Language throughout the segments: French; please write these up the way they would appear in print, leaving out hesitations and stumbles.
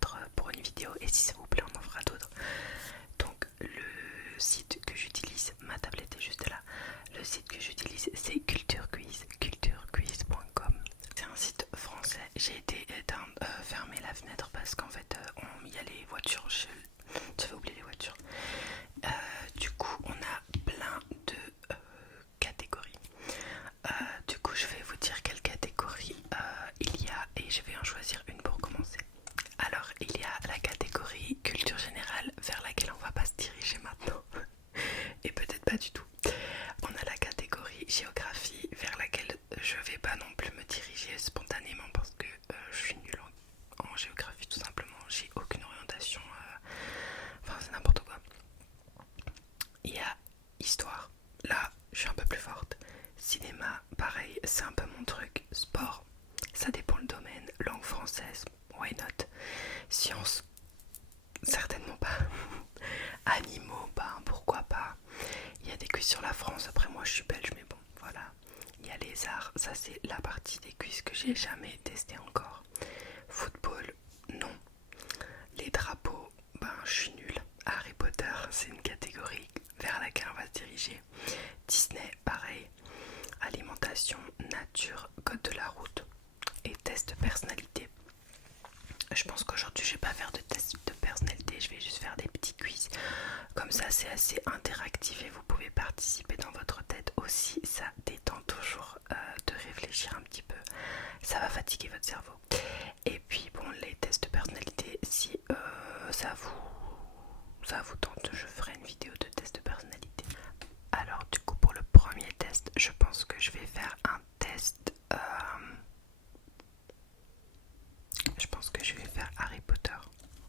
4 pour une vidéo et si ça vous plaît on en fera d'autres. Donc le site que j'utilise, ma tablette est juste là, le site que j'utilise c'est Culture Quiz, culturequiz.com. C'est un site français. J'ai été fermer la fenêtre parce qu'en fait il y a les voitures, j'avais oublié les voitures. Du coup on a plein de catégories. Du coup je vais vous dire quelle catégorie il y a et je vais en choisir une pour commencer. Alors il y a la catégorie culture générale vers laquelle on va pas se diriger maintenant et peut-être pas du tout. On a la catégorie géographie vers laquelle je vais pas non plus me diriger spontanément parce que je suis nulle en géographie tout simplement, j'ai aucune orientation, enfin c'est n'importe quoi. Il y a histoire, là je suis un peu plus forte. Cinéma, pareil, c'est un peu mon truc. Sport, ça dépend le domaine. Langue française, why not. Sciences, certainement pas. Animaux, bah pourquoi pas. Il y a des quiz sur la France, après moi je suis belge mais bon voilà. Il y a les arts, ça c'est la partie des quiz que j'ai jamais testé encore. Football, non. Les drapeaux, ben je suis nulle. Harry Potter, c'est une catégorie vers laquelle on va se diriger. Disney, pareil. Alimentation, nature, code de la route et test de personnalité. Je pense qu'aujourd'hui je vais pas faire de test de personnalité, je vais juste faire des petits quiz. Comme ça c'est assez interactif et vous pouvez participer dans votre tête aussi. Ça détend toujours de réfléchir un petit peu. Ça va fatiguer votre cerveau. Et puis bon, les tests de personnalité, si ça vous tente, je ferai une vidéo de test de personnalité. Alors du coup pour le premier test, je pense que je vais faire un test. Je pense que je vais faire Harry Potter.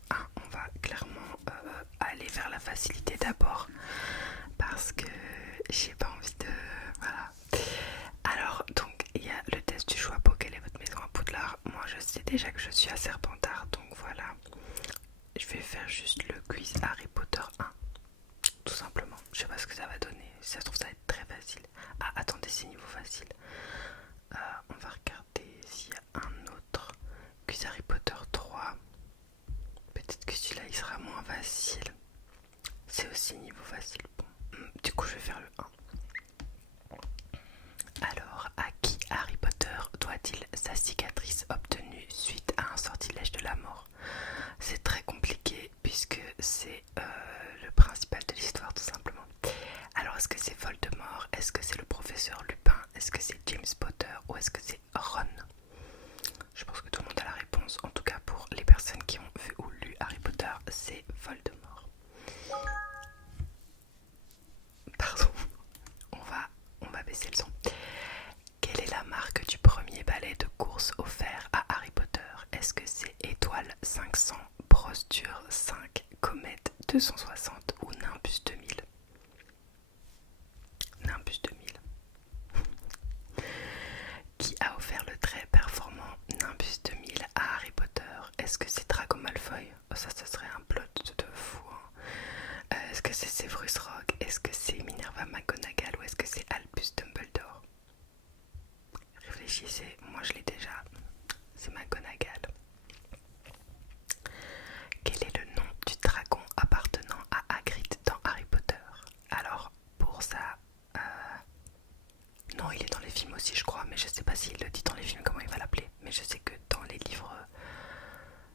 Ah, on va clairement aller vers la facilité d'abord parce que j'ai pas envie de... Voilà. Alors donc il y a le test du choix pour quelle est votre maison à Poudlard. Moi je sais déjà que je suis à Serpentard, donc voilà. Je vais faire juste le quiz Harry Potter 1. Tout simplement. Je sais pas ce que ça va donner. Si ça se trouve ça va être très facile. Ah attendez, c'est niveau facile. On va regarder s'il y a un autre. Quiz Harry Potter 3. Peut-être que celui-là il sera moins facile. C'est aussi niveau facile. Bon. Du coup je vais faire le 1. Alors, à qui Harry Potter doit-il sa cicatrice obtenue suite à un sortilège de la mort? C'est très compliqué puisque c'est le principal de l'histoire tout simplement. Alors est-ce que c'est Voldemort? Est-ce que c'est le professeur Lupin? Est-ce que c'est James Potter? Ou est-ce que c'est Ron? Je pense que tout le monde a la réponse. En tout cas pour les personnes qui ont vu ou lu Harry Potter, c'est Voldemort. Pardon, on va baisser le son. Quelle est la marque du premier balai de course offert à Harry Potter? Est-ce que c'est Étoile 500, Brosture 5, Comète 260 ou Nimbus 2000? Nimbus 2000. Qui a offert le très performant Nimbus 2000 à Harry Potter? Est-ce que c'est Draco Malfoy? Oh, ça serait un plot de fou. Hein. Est-ce que c'est Severus Rogue? Est-ce que c'est Minerva McGonagall ou est-ce que c'est Albus Dumbledore? Réfléchissez, moi je l'ai déjà. C'est McGonagall. Quel est le nom du dragon appartenant à Hagrid dans Harry Potter? Alors, pour ça... Non, il est dans les films aussi, je crois, mais je sais pas s'il le dit dans les films comment il va l'appeler. Mais je sais que dans les livres...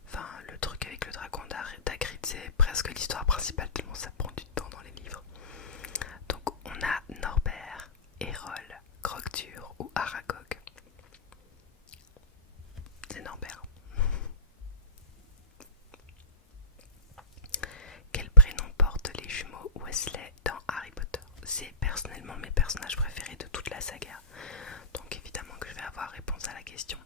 Enfin, le truc avec le dragon d'Hagrid, c'est presque l'histoire principale, tellement ça prend du temps dans les livres. Donc, on a Norbert, Errol, Crocture ou Aragog. C'est Norbert. Quel prénom portent les jumeaux Weasley dans Harry Potter? C'est personnellement mes personnages préférés de toute la saga. Donc évidemment que je vais avoir réponse à la question.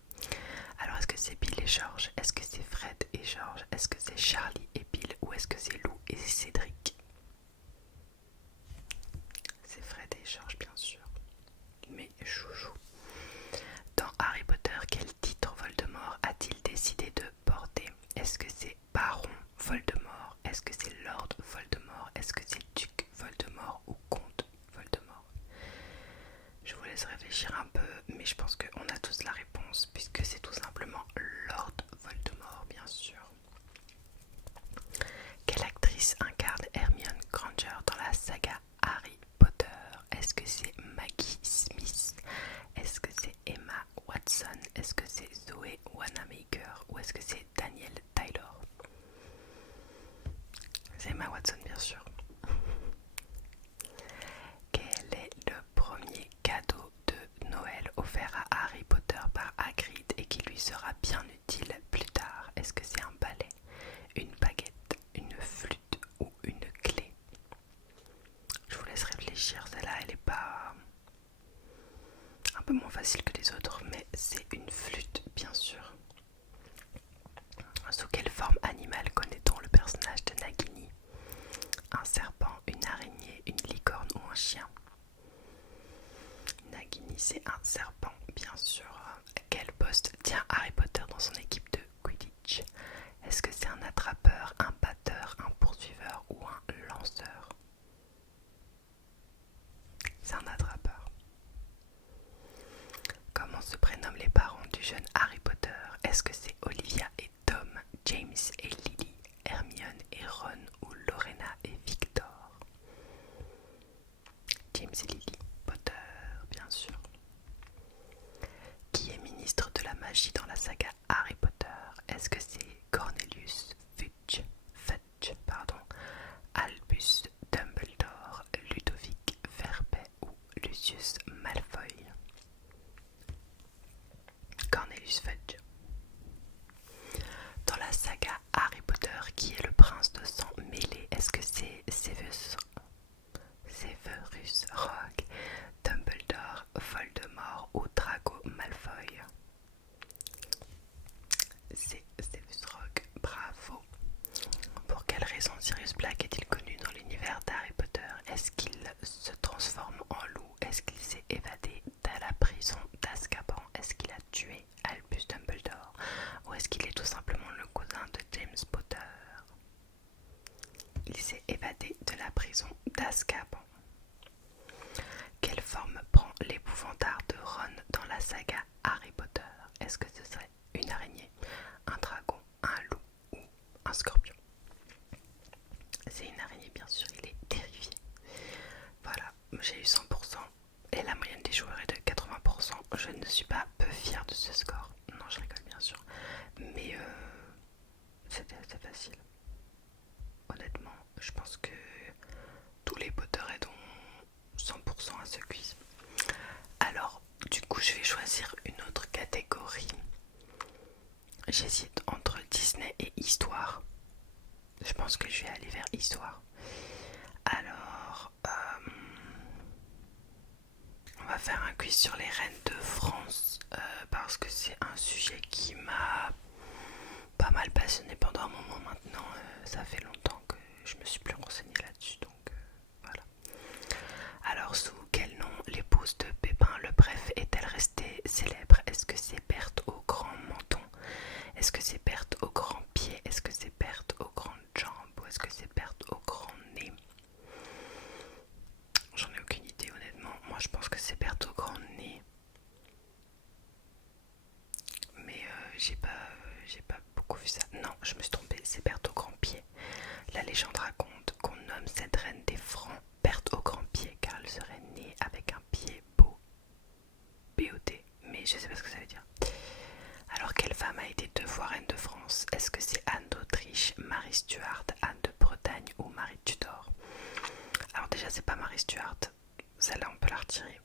Alors est-ce que c'est Bill et George? Est-ce que c'est Fred et George? Est-ce que c'est Charlie et Bill? Ou est-ce que c'est Lou et Cédric? C'est Fred et George bien sûr. Mais chouchou. Dans Harry Potter, quel titre Voldemort a-t-il décidé de porter? Est-ce que c'est Baron Voldemort? Est-ce que c'est Lord Voldemort? Est-ce que c'est Duc Voldemort ou Comte Voldemort? Je vous laisse réfléchir un peu, mais je pense qu'on a tous la réponse puisque c'est tout simplement Lord Voldemort bien sûr. Emma Watson, bien sûr. Quel est le premier cadeau de Noël offert à Harry Potter par Hagrid et qui lui sera bien utile plus tard? Est-ce que c'est un balai, une baguette, une flûte ou une clé? Je vous laisse réfléchir, celle-là elle est pas un peu moins facile que les autres, mais c'est une flûte bien sûr. Sous quelle forme animale connaît-on le personnage de Nagini? Un serpent, une araignée, une licorne ou un chien? Nagini c'est un serpent bien sûr. Quel poste tient Harry Potter dans son équipe de Quidditch? Est-ce que c'est un attrapeur, un batteur, un poursuiveur ou un lanceur? C'est un attrapeur. Comment se prénomment les parents du jeune Harry Potter? Est-ce que c'est Olivia et Tom, James et Lily, Hermione et Ron ou Lorena et Victor? James et Lily Potter, bien sûr. Qui est ministre de la magie dans la saga Harry Potter? Est-ce que c'est Cornelius Fudge, Albus Dumbledore, Ludovic Verbet ou Lucius Malfoy? Cornelius Fudge. Dans la saga Harry Potter, qui est le prince de sang mêlé? Est-ce que c'est Severus Rogue, Dumbledore, Voldemort ou Draco Malfoy? C'est Severus Rogue, bravo. Pour quelle raison Sirius Black est-il connu dans l'univers d'Harry Potter? Est-ce qu'il se transforme en loup? Est-ce qu'il s'est évadé de la prison d'Azkaban? Est-ce qu'il a tué Albus Dumbledore? Ou est-ce qu'il est tout simplement le cousin de James Potter? Il s'est évadé de la prison d'Azkaban. Quelle forme prend l'épouvantard de Ron dans la saga Harry Potter? Est-ce que ce serait une araignée, un dragon, un loup ou un scorpion? C'est une araignée, bien sûr, il est terrifié. Voilà, j'ai eu 100% et la moyenne des joueurs est de 80%. Je ne suis pas peu fière de ce score. Non, je rigole bien sûr. Mais c'était assez facile. Honnêtement, je pense que tous les Potterheads ont 100% à ce quiz. Alors, du coup, je vais choisir une autre catégorie. J'hésite entre Disney et histoire. Je pense que je vais aller vers histoire. Alors, on va faire un quiz sur les reines de France parce que c'est un sujet qui m'a pas mal passionné pendant un moment maintenant. Ça fait longtemps que je me suis plus renseignée là-dessus, donc voilà. Alors, sous quel nom l'épouse de Pépin le Bref est-elle restée célèbre? Est-ce que c'est Berthe au grand menton? Est-ce que c'est Berthe au grand pied? Est-ce que c'est Berthe aux grandes jambes? Ou est-ce que c'est Berthe au grand nez? J'en ai aucune idée honnêtement. Moi je pense que c'est Berthe au grand nez. Mais j'ai pas beaucoup vu ça. Non, je me suis trompée, c'est Berthe au grand pied. La légende raconte qu'on nomme cette reine des Francs Berthe au grand pied car elle serait née avec un pied beau. B-O-T, mais je sais pas ce que ça veut dire. Alors quelle femme a été 2 fois reine de France? Est-ce que c'est Anne d'Autriche, Marie Stuart, Anne de Bretagne ou Marie Tudor? Alors déjà c'est pas Marie Stuart, celle-là on peut la retirer.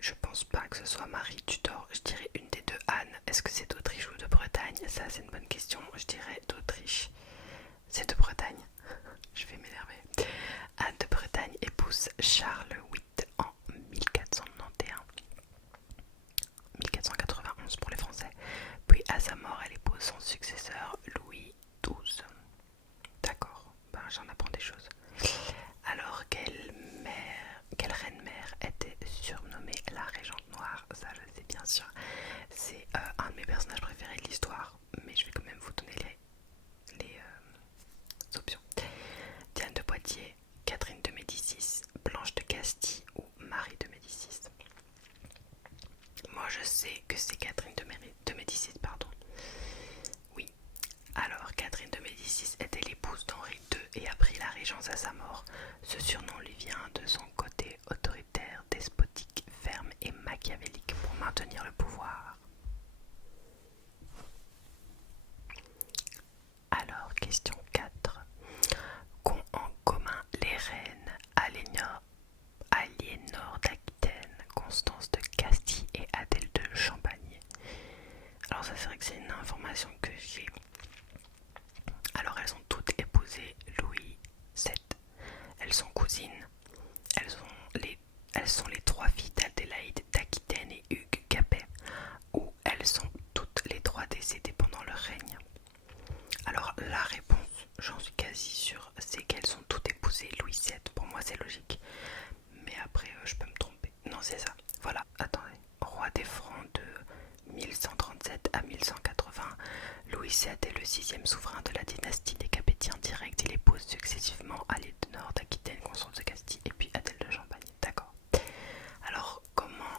Je pense pas que ce soit Marie Tudor, je dirais une des deux Anne. Est-ce que c'est d'Autriche ou de Bretagne? Ça c'est une bonne question, je dirais d'Autriche. C'est de Bretagne, je vais m'énerver. Anne de Bretagne épouse Charles VIII en 1491 pour les Français. Puis à sa mort, elle épouse son successeur Louis XII. D'accord, ben, j'en apprends des choses. Alors, quelle reine-mère était surnommée la Régente Noire? Ça, je sais bien sûr. C'est un de mes personnages préférés de l'histoire, mais je vais quand même vous donner les options. Diane de Poitiers, Catherine de Médicis, Blanche de Castille ou Marie de Médicis? Moi je sais que c'est Catherine de Médicis, pardon. Oui. Alors Catherine de Médicis était l'épouse d'Henri II et a pris la régence à sa mort. Ce surnom lui vient de son côté autoritaire, despotique, ferme et machiavélique pour maintenir le pouvoir. Alors, question 4. la dynastie des Capétiens direct, il épouse successivement Aliénor d'Aquitaine, consorte de Castille, et puis Adèle de Champagne. D'accord. Alors, comment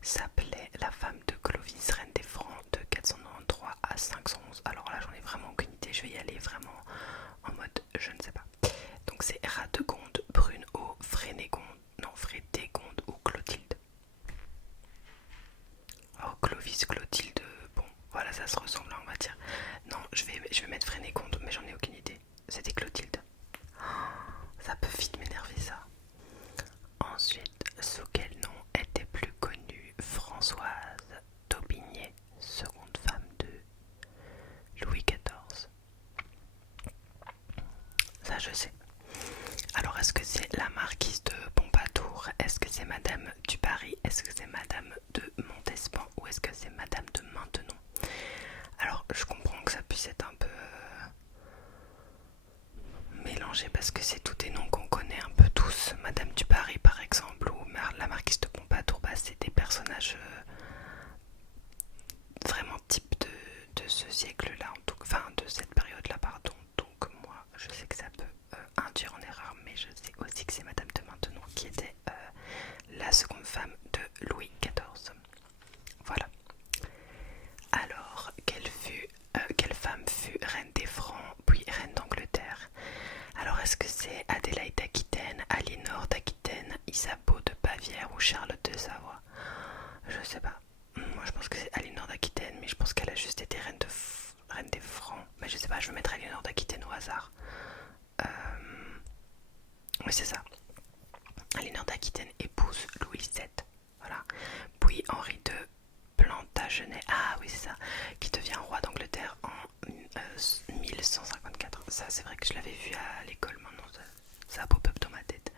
s'appelait la femme de Clovis, reine des Francs, de 493 à 511? Alors là, j'en ai vraiment aucune idée, je vais y aller vraiment en mode je ne sais pas. Donc c'est Radegonde, Brunehaut, Frédégonde ou Clotilde. Oh, Clovis, Clotilde, bon, voilà, ça se ressemble, on va dire. Non, je vais mettre Frédégonde, mais j'en ai aucune idée. C'était Clotilde. Ça peut vite m'énerver, ça. Ensuite, sous quel nom était plus connue Françoise d'Aubigné, seconde femme de Louis XIV? Ça, je sais. Alors, est-ce que c'est la marquise de Pompadour? Est-ce que c'est Madame du Barry? Est-ce que c'est Madame de Montespan? Ou est-ce que c'est Madame de Maintenon? Alors, je comprends que ça puisse être un peu mélangé parce que c'est tous des noms qu'on connaît un peu tous. Madame du Barry, par exemple, ou la marquise de Pompadour, bah, c'est des personnages vraiment type de ce siècle-là, enfin de cette période-là, pardon. Donc, moi, je sais que ça peut induire en erreur, mais je sais aussi que c'est Madame de Maintenon qui était la seconde femme de Louis XIV. Voilà. Alors, quelle femme fut reine des Francs, puis reine d'Angleterre? Alors, est-ce que c'est Adélaïde d'Aquitaine, Aliénor d'Aquitaine, Isabeau de Bavière ou Charlotte de Savoie? Je sais pas. Moi, je pense que c'est Aliénor d'Aquitaine, mais je pense qu'elle a juste été reine des Francs. Mais je sais pas, je vais mettre Aliénor d'Aquitaine au hasard. Oui, c'est ça. Aliénor d'Aquitaine épouse Louis VII. Voilà. Puis Henri II Plantagenet, ah oui c'est ça, qui devient roi d'Angleterre en 1154. Ça c'est vrai que je l'avais vu à l'école, maintenant ça pop-up dans ma tête.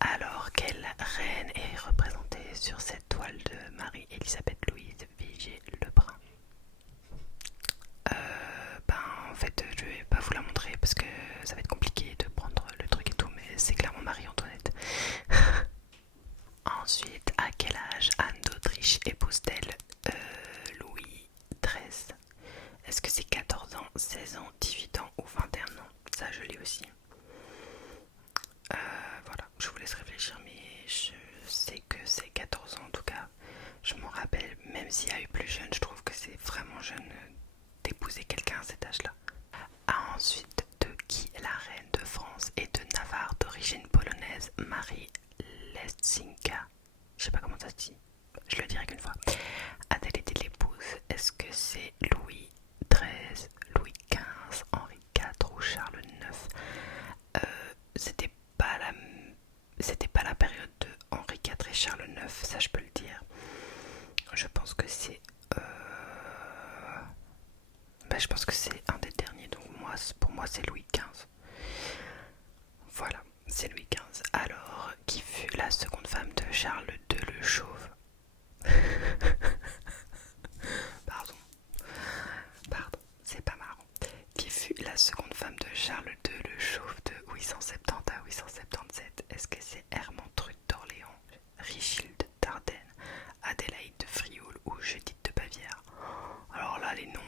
Alors, quelle reine est représentée sur cette toile de Marie-Élisabeth Louise Vigée-Lebrun? En fait je vais pas vous la montrer parce que ça va être compliqué de prendre le truc et tout, mais c'est clairement Marie-Antoinette. Ensuite, à quel âge Anne d'Autriche épouse-t-elle Louis XIII? Est-ce que c'est 14 ans, 16 ans, 18 ans ou 21 ans? Ça je l'ai aussi. Voilà, je vous laisse réfléchir, mais je sais que c'est 14 ans en tout cas. Je m'en rappelle, même s'il y a eu plus jeune, je trouve que c'est vraiment jeune d'épouser quelqu'un à cet âge-là. Ensuite, de qui la reine de France et de Navarre d'origine polonaise, Marie Lesinka, je sais pas comment ça se dit, je le dirai qu'une fois, a-t-elle été l'épouse? Est-ce que c'est Louis XIII, Louis XV, Henri IV ou Charles IX? C'était pas la période de Henri IV et Charles IX, ça je peux le dire. Je pense que c'est je pense que c'est un des derniers, donc pour moi c'est Louis XV. Voilà, c'est Louis XV. Alors, qui fut la seconde femme de Charles II le Chauve? Pardon, c'est pas marrant. Qui fut la seconde femme de Charles II le Chauve de 870 à 877? Est-ce que c'est Hermentrude d'Orléans, Richilde d'Ardenne, Adélaïde de Frioul ou Judith de Bavière? Alors là, les noms,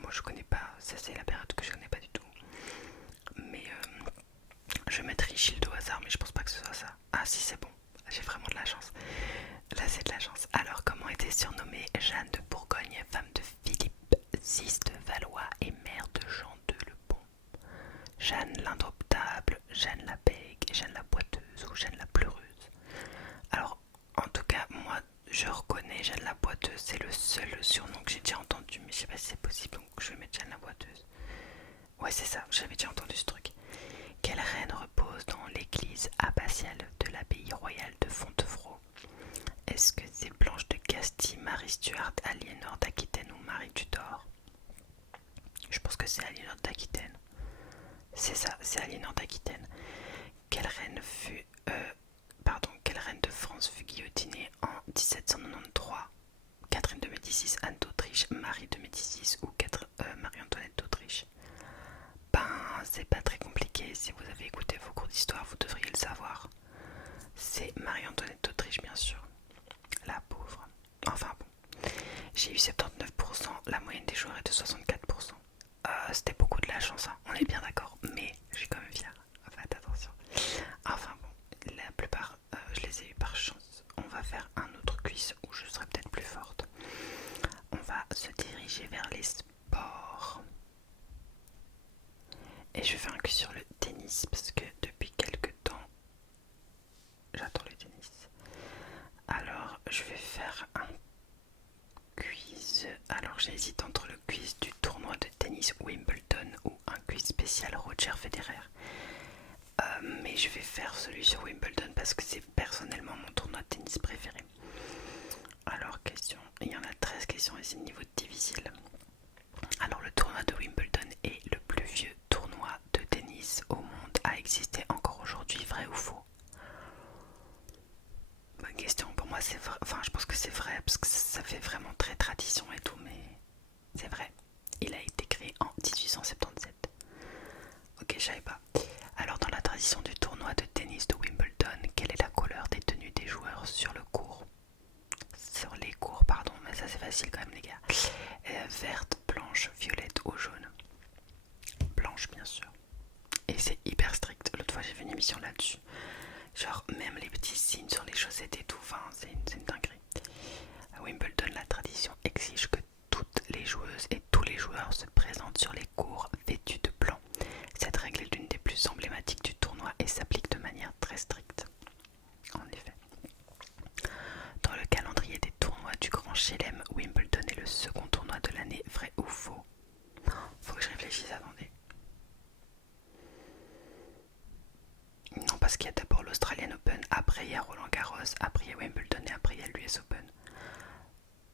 moi je connais pas, ça c'est la période que je connais pas du tout. Mais je vais mettre Richilde au hasard, mais je pense pas que ce soit ça. Ah si, c'est bon, j'ai vraiment de la chance. Là c'est de la chance. Alors, comment était surnommée Jeanne de Bourgogne, femme de Philippe VI de Valois et mère de Jean de Le Bon? Jeanne l'Indomptable, Jeanne la Bègue, Jeanne la Boiteuse ou Jeanne la Pleureuse? Alors, en tout cas, moi je reconnais Jeanne la Boiteuse, c'est le seul surnom que j'ai déjà entendu, mais je sais pas si c'est possible, donc je vais mettre Jeanne la Boiteuse. Ouais, c'est ça, j'avais déjà entendu ce truc. Quelle reine repose dans l'église abbatiale de l'abbaye royale de Fontevraud? Est-ce que c'est Blanche de Castille, Marie Stuart, Aliénor d'Aquitaine ou Marie Tudor? Je pense que c'est Aliénor d'Aquitaine. C'est ça, c'est Aliénor d'Aquitaine. Quelle reine de France fut guillotinée en 1793? Catherine de Médicis, Anne d'Autriche, Marie de Médicis ou Marie-Antoinette d'Autriche? C'est pas très compliqué, si vous avez écouté vos cours d'histoire, vous devriez le savoir. C'est Marie-Antoinette d'Autriche, bien sûr. La pauvre. Enfin bon. J'ai eu 79% la moyenne des joueurs est de 64%. C'était beaucoup de la chance, hein, on est bien d'accord, mais je suis quand même fière. Faites attention. Enfin bon, la plupart, je les ai eu par chance. On va faire un autre quiz où je serai peut-être plus forte. On va se diriger vers les sports. Et je vais faire un quiz sur le tennis parce que depuis quelques temps, j'attends le tennis. Alors, je vais faire un quiz. Alors, j'hésite entre le quiz du tournoi de tennis Wimbledon ou un quiz spécial Roger Federer. Mais je vais faire celui sur Wimbledon parce que c'est personnellement mon tournoi de tennis préféré. Alors, question. Il y en a 13 questions et c'est niveau difficile. Alors, le tournoi de Wimbledon est le plus vieux tournoi de tennis au monde à exister encore aujourd'hui, vrai ou faux? Bonne question, pour moi c'est vrai, enfin je pense que c'est vrai parce que ça fait vraiment très tradition et tout, mais c'est vrai. Il a été créé en 1877. Ok, je savais pas. Alors dans la tradition du tournoi de tennis de Wimbledon, quelle est la couleur des tenues des joueurs sur le court? Sur les cours, pardon, mais ça c'est facile quand même les gars. Verte, blanche, violette ou jaune? Blanche bien sûr. Et c'est hyper strict, l'autre fois j'ai fait une émission là-dessus. Genre même les petits signes sur les chaussettes et tout, enfin c'est une dinguerie. À Wimbledon, la tradition exige que toutes les joueuses et tous les joueurs se présentent sur les cours vêtus de blanc. Cette règle est l'une des plus emblématiques du tournoi et s'applique de manière très stricte. En effet. Dans le calendrier des tournois du Grand Chelem, Wimbledon est le second tournoi de l'année, vrai ou faux? Faut que je réfléchisse, attendez. Non, parce qu'il y a d'abord l'Australian Open, après il y a Roland Garros, après il y a Wimbledon et après il y a l'US Open.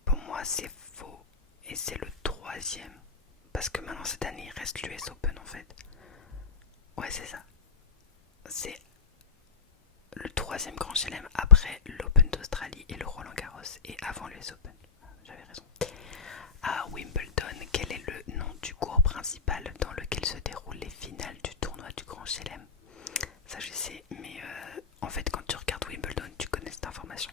Pour moi c'est faux et c'est le troisième. Parce que maintenant cette année il reste l'US Open en fait. Ouais c'est ça. C'est le troisième grand chelem après l'Open d'Australie et le Roland Garros et avant l'US Open. J'avais raison. À Wimbledon, quel est le nom du cours principal dans lequel se déroulent les finales du tournoi du Grand Chelem? Ça je sais, mais en fait quand tu regardes Wimbledon, tu connais cette information.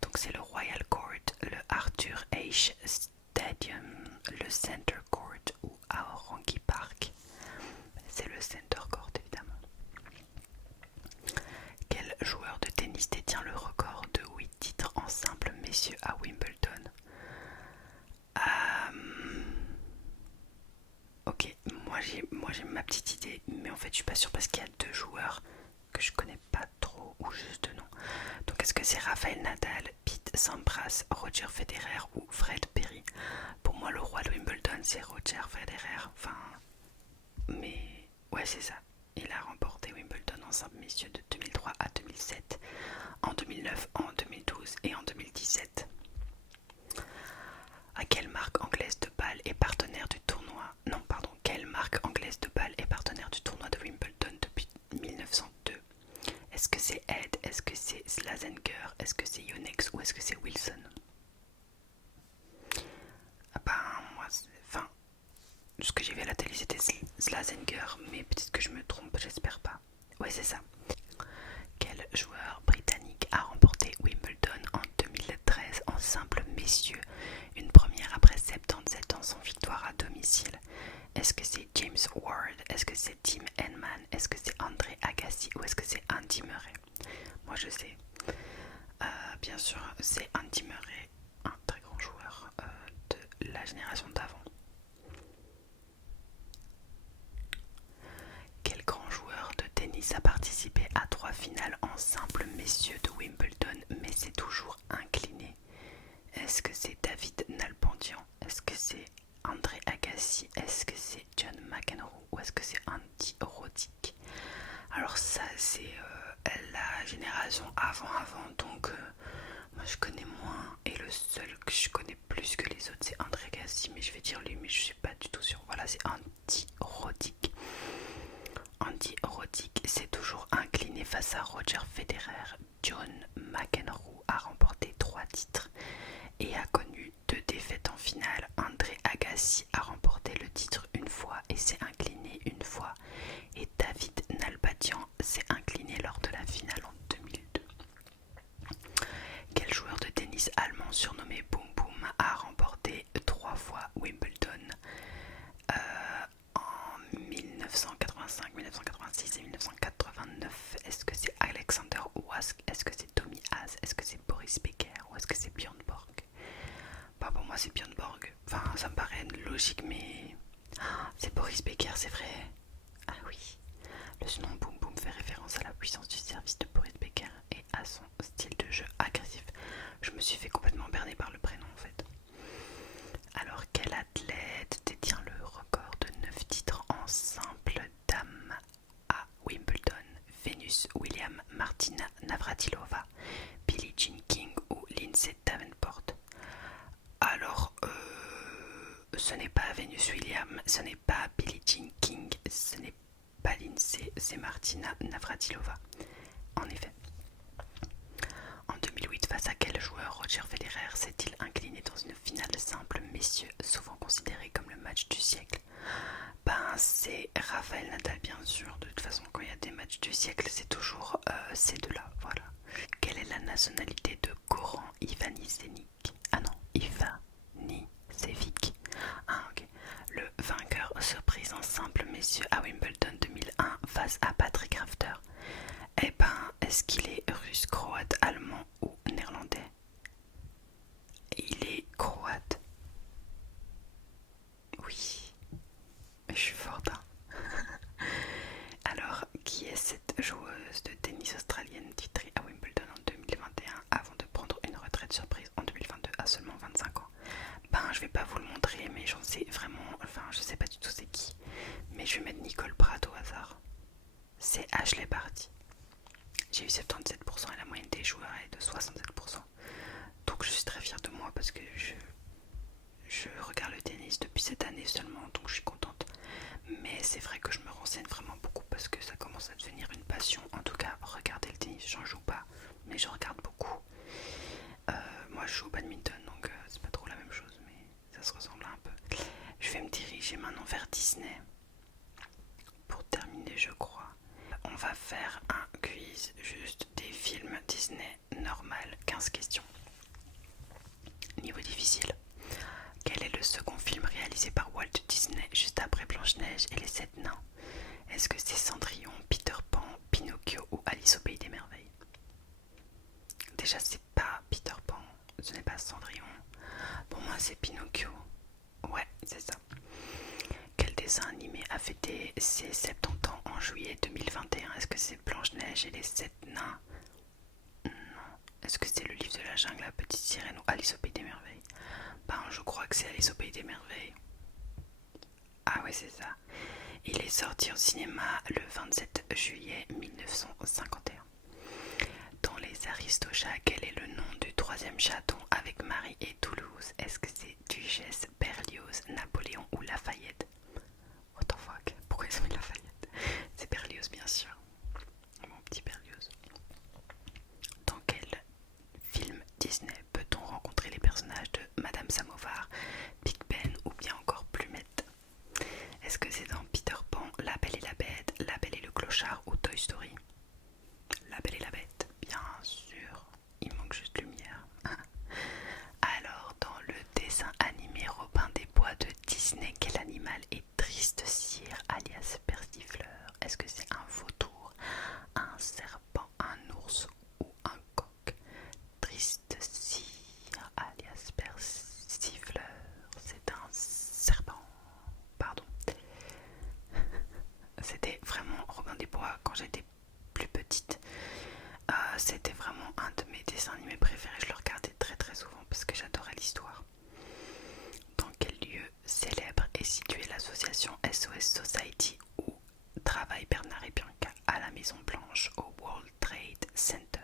Donc c'est le Royal Court, le Arthur Ashe Stadium, le Center Court ou Aorangi Park. C'est le Center Court évidemment. Quel joueur de tennis détient le record de 8 titres en simple messieurs à Wimbledon? Ok, moi j'ai ma petite idée, mais en fait je suis pas sûre parce qu'il y a deux joueurs que je connais pas trop ou juste de nom. Donc est-ce que c'est Rafael Nadal, Pete Sampras, Roger Federer ou Fred Perry? Pour moi le roi de Wimbledon c'est Roger Federer, enfin mais ouais c'est ça. Il a remporté Wimbledon en simple messieurs de 2003 à 2007, en 2009, en 2012 et en 2017. À quelle marque anglaise de balle est partenaire du tournoi? Non, pardon, quelle marque anglaise de balle est partenaire du tournoi de Wimbledon depuis 1902? Est-ce que c'est Ed? Est-ce que c'est Slazenger? Est-ce que c'est Yonex ou est-ce que c'est Wilson? Ah ben, moi, enfin, ce que j'ai vu à la télé c'était Slazenger, mais peut-être que je me trompe, j'espère pas. Ouais, c'est ça. Quel joueur britannique a remporté Wimbledon en 2013 en simple messieurs, une première après 77 ans sans victoire à domicile? Est-ce que c'est James Ward? Est-ce que c'est Tim Henman? Est-ce que c'est André Agassi ou est-ce que c'est Andy Murray? Moi je sais. Bien sûr, c'est Andy Murray, un très grand joueur de la génération d'avant. Quel grand joueur de tennis a participé à 3 finales en simple messieurs de Wimbledon mais s'est toujours incliné? Est-ce que c'est David Nalbandian? Est-ce que c'est André Agassi? Est-ce que c'est John McEnroe? Ou est-ce que c'est Andy Roddick? Alors ça c'est la génération avant donc moi je connais moins et le seul que je connais plus que les autres c'est André Agassi, mais je vais dire lui mais je suis pas du tout sûre. Voilà, c'est Andy Roddick. Andy Roddick s'est toujours incliné face à Roger Federer. John McEnroe a remporté 3 titres et a connu 2 défaites en finale. André Agassi a remporté le titre une fois et s'est incliné une fois. Et David Nalbandian s'est incliné lors de la finale en 2002. Quel joueur de tennis allemand surnommé Boom Boom a remporté 3 fois C'est Boris Becker, c'est vrai. Ah oui. Le surnom Boum Boum fait référence à la puissance du service de Boris Becker et à son style de jeu agressif. Je me suis fait complètement berner par le prénom en fait. Alors quel athlète détient le record de 9 titres en simple dame à Wimbledon? Venus Williams, Martina Navratilova, Billie Jean King ou Lindsay Davenport? Alors, ce n'est pas Venus Williams, ce n'est pas Billie Jean King, ce n'est pas Lindsay, c'est Martina Navratilova. En effet. En 2008, face à quel joueur Roger Federer s'est-il incliné dans une finale simple messieurs, souvent considérée comme le match du siècle? Ben, c'est Rafael Nadal, bien sûr. De toute façon, quand il y a des matchs du siècle, c'est toujours ces deux-là. Voilà. Quelle est la nationalité de Goran Ivanisevic? Ah non, Ivanisevic. Ah, ok. Le vainqueur surprise en simple messieurs à Wimbledon 2001 face à Patrick Rafter. Eh ben, est-ce qu'il est russe, croate, allemand ou néerlandais? Il est croate. Oui, je suis forte, hein. Alors, qui est cette joueuse de tennis australienne titrée à Wimbledon en 2021 avant de prendre une retraite surprise en 2022 à seulement 25 ans? Ben, je vais pas vous le montrer, mais j'en sais vraiment... Enfin, je sais pas du tout c'est qui. Mais je vais mettre Nicole Pratt au hasard. C'est Ashley Barty. J'ai eu 77% et la moyenne des joueurs est de 67%. Donc je suis très fière de moi parce que je regarde le tennis depuis cette année seulement, donc je suis contente. Mais c'est vrai que je me renseigne vraiment beaucoup parce que ça commence à devenir une passion. En tout cas, regarder le tennis, j'en joue pas, mais je regarde beaucoup. Moi je joue au badminton, donc c'est pas trop la même chose, mais ça se ressemble un peu. Je vais me diriger maintenant vers Disney. Pour terminer, je crois, on va faire un quiz juste des films Disney normal, 15 questions. Niveau difficile. Quel est le second film réalisé par Walt Disney juste après Blanche-Neige et les 7 nains? Est-ce que c'est Cendrillon, Peter Pan, Pinocchio ou Alice au pays des merveilles? Déjà c'est pas Peter Pan, ce n'est pas Cendrillon. Pour moi c'est Pinocchio. Ouais, c'est ça. Quel dessin animé a fêté ses 70 ans en juillet 2021? Est-ce que c'est Blanche-Neige et les 7 nains? Non. Est-ce que c'est le livre de la jungle, la petite sirène ou Alice au pays des merveilles? Ben, je crois que c'est Alice au pays des merveilles. Ah ouais, c'est ça. Il est sorti au cinéma le 27 juillet 1951. Dans les Aristochats, quel est le nom du troisième chaton avec Marie et Toulouse? Est-ce que c'est Duchesse, Berlioz, Napoléon ou Lafayette? What the fuck? Pourquoi ils ont mis Lafayette? C'est Berlioz, bien sûr. Mon petit Berlioz. Dans quel film Disney peut-on rencontrer les personnages de Madame Samovar, Big Ben ou bien encore Plumette? Est-ce que c'est dans Peter Pan, La Belle et la Bête, La Belle et le Clochard ou Toy Story? La Belle et la Bête, bien sûr. Il manque juste lumière. Alors, dans le dessin animé Robin des Bois de Disney, quel animal est Triste Cire alias Persifleur? Est-ce que c'est un vautour, un serpent, un ours ou un coq? Triste Cire alias Persifleur, c'est un serpent. Pardon. C'était vraiment Robin des Bois quand j'étais plus petite. C'était vraiment un de mes dessins animés préférés. Je le regardais très très souvent parce que j'adorais l'histoire. Dans quel lieu célèbre est située l'association SOS Society où travaillent Bernard et Bianca? À la Maison Blanche, au World Trade Center,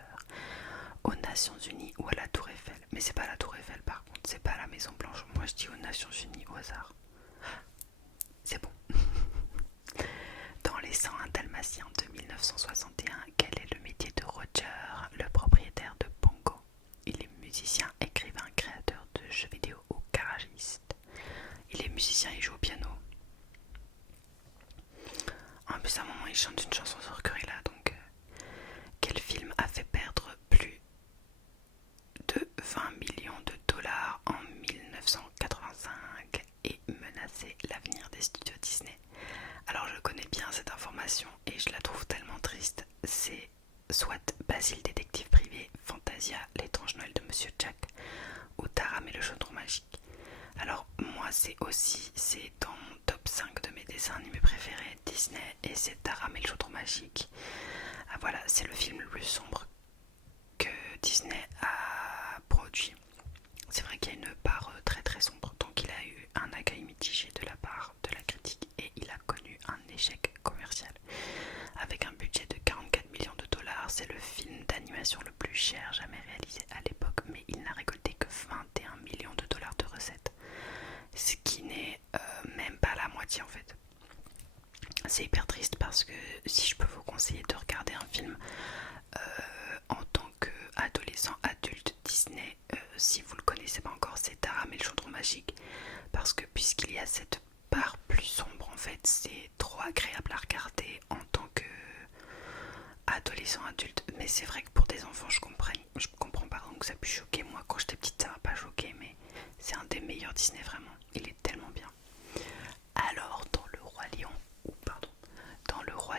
aux Nations Unies ou à la Tour Eiffel? Mais c'est pas la Tour Eiffel par contre, c'est pas la Maison Blanche. Moi je dis aux Nations Unies au hasard. C'est bon. Dans Les 101 Dalmatiens de 1961, quel est le métier de Roger, le propriétaire de Pongo? Il est musicien, écrivain, créateur de jeux vidéo ou garagiste? Il est musicien et joue au piano. En plus, à un moment, il chante une chanson sur Curilla. Donc, quel film a fait perdre plus de 20 millions de dollars en 1985 et menacé l'avenir des studios Disney? Alors je connais bien cette information et je la trouve tellement triste. C'est soit Basile détective privé, Fantasia, l'étrange Noël de Monsieur Jack ou Taram et le chaudron magique. Alors moi c'est dans mon top 5 de mes dessins animés préférés de Disney et c'est Taram et le chaudron magique. Ah, voilà, c'est le film le plus sombre que Disney a produit. C'est vrai qu'il y a une part très très sombre, donc il a eu un accueil mitigé de la part de la critique et il a connu un échec commercial. Avec un budget de 44 millions de dollars, c'est le film d'animation le plus cher jamais réalisé à l'époque, mais il n'a récolté que 21 millions de dollars de recettes, ce qui n'est même pas la moitié en fait. C'est hyper triste parce que si je peux vous conseiller de regarder un film en tant qu'adolescent adulte Disney, si vous le connaissez pas encore, c'est Taram et le chaudron magique, parce que puisqu'il y a cette part plus sombre en fait, c'est trop agréable à regarder en tant que adolescent adulte. Mais c'est vrai que pour des enfants je comprends pardon que ça puisse choquer. Moi quand j'étais petite ça m'a pas choqué, mais c'est un des meilleurs Disney vraiment, il est tellement bien. Alors dans le Roi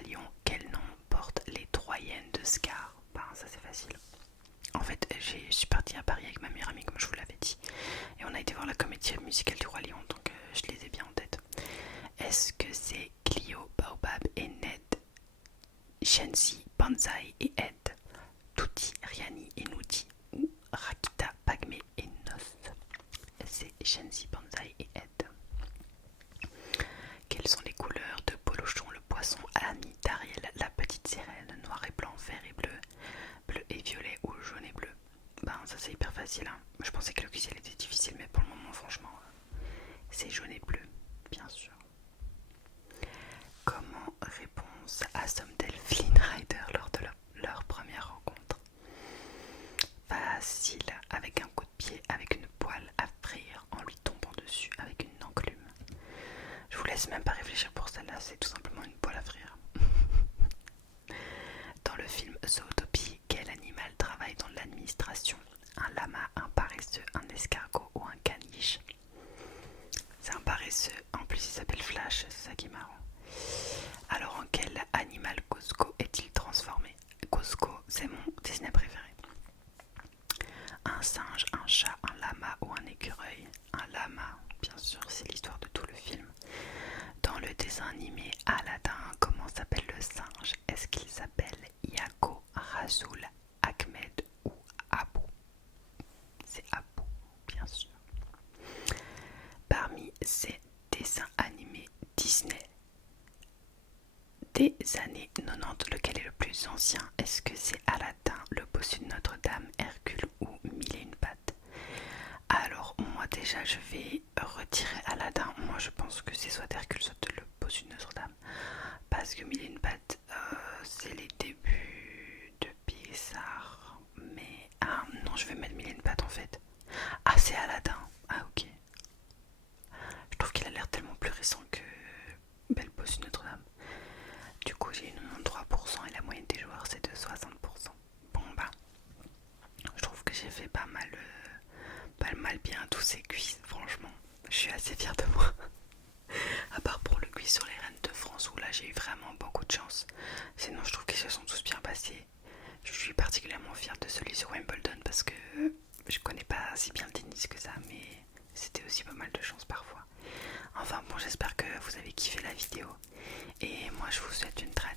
Lion, quel nom portent les 3 hyènes de Scar? Ben ça c'est facile. En fait, je suis partie à Paris avec ma meilleure amie, comme je vous l'avais dit, et on a été voir la comédie musicale du Roi Lion, donc je les ai bien en tête. Est-ce que c'est Clio, Baobab et Ned, Shensi, Banzai et Ed, Tutti, Riani et Nudi, ou Rakita, Pagmé et Nos? C'est Shensi, Banzai et Ed. Quelles sont les couleurs de Polochon, le poisson ami d'Ariel, la petite sirène? Noir et blanc, vert et bleu, bleu et violet ou jaune et bleu? Ben ça c'est hyper facile, hein. Je pensais que le quiz était difficile, mais pour le moment franchement c'est jaune et bleu, bien sûr. Comment réponse assomme-t-elle Flynn Rider lors de leur première rencontre? Facile, avec un coup de pied, avec une poêle à frire, en lui tombant dessus avec une enclume. Je vous laisse même pas réfléchir pour celle-là, c'est tout simplement une poêle à frire. Dans le film Zootopie, quel animal travaille dans l'administration? Un lama, un paresseux, un escargot ou un caniche? C'est un paresseux, en plus il s'appelle Flash, c'est ça qui est marrant. Alors en quel animal Cosco est-il transformé? Cosco, c'est mon Disney préféré. Un singe, un chat, un lama ou un écureuil? Un lama, bien sûr, c'est l'histoire de tout le film. Dans le dessin animé Aladdin, comment s'appelle le singe? Est-ce qu'il s'appelle Yako, Rasoul, Ahmed ou Abou? C'est Abou, bien sûr. Parmi ces dessins animés Disney des années 90, lequel est le plus ancien? Est-ce que c'est Aladdin, le bossu de Notre-Dame, Hercule ou Mille et une pattes? Alors moi déjà je vais retirer Aladdin. Moi je pense que c'est soit Hercule soit le bossu de Notre-Dame, parce que Mille et une pattes c'est les débuts de Pixar. Mais ah non, je vais mettre Mille et une pattes en fait. Ah c'est Aladdin. Ah ok. Je trouve qu'il a l'air tellement plus récent que Belle Bossu de Notre-Dame. Du coup j'ai 93% et la moyenne des joueurs c'est de 60%. Bon bah je trouve que j'ai fait pas mal bien tous ces quiz, franchement je suis assez fière de moi. À part pour le quiz sur les reines de France où là j'ai eu vraiment beaucoup de chance, sinon je trouve qu'ils se sont tous bien passés. Je suis particulièrement fière de celui sur Wimbledon parce que je connais pas si bien le tennis que ça, mais c'était aussi pas mal de chance parfois. Enfin bon, j'espère que vous avez kiffé la vidéo et moi je vous souhaite une très